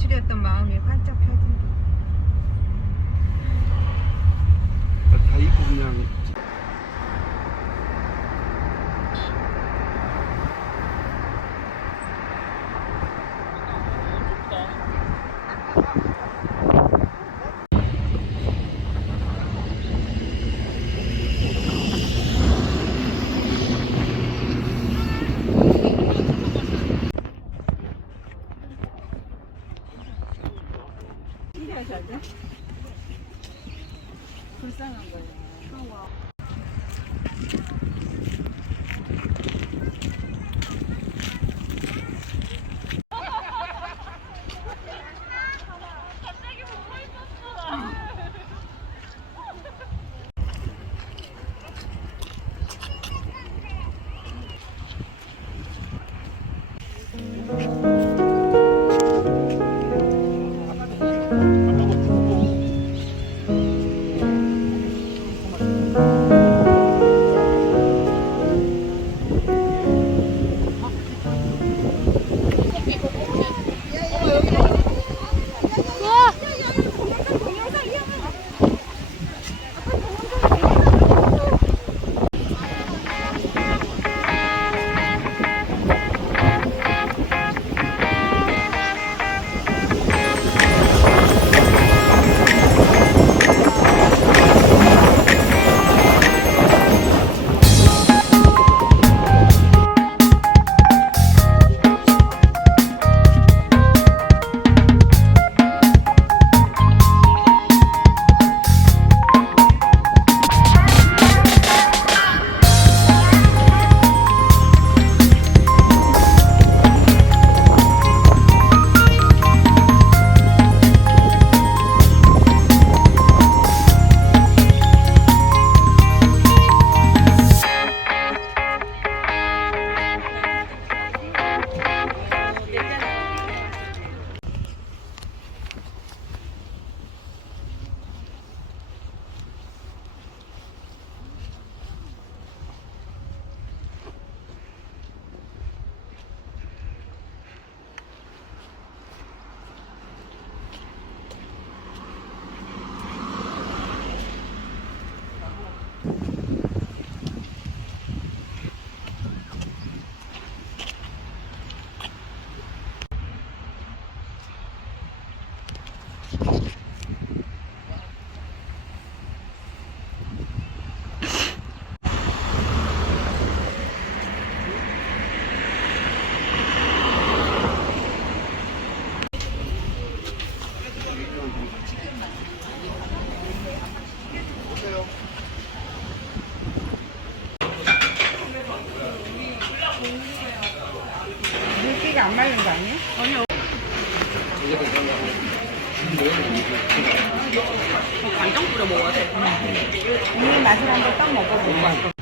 외출했던 마음이 활짝 펴진다. 다 입고 그냥 불쌍한 거야. 안 마른 거 아니야? 간장 뿌려 먹어야 돼. 언니 맛을 한번 딱 먹어볼까?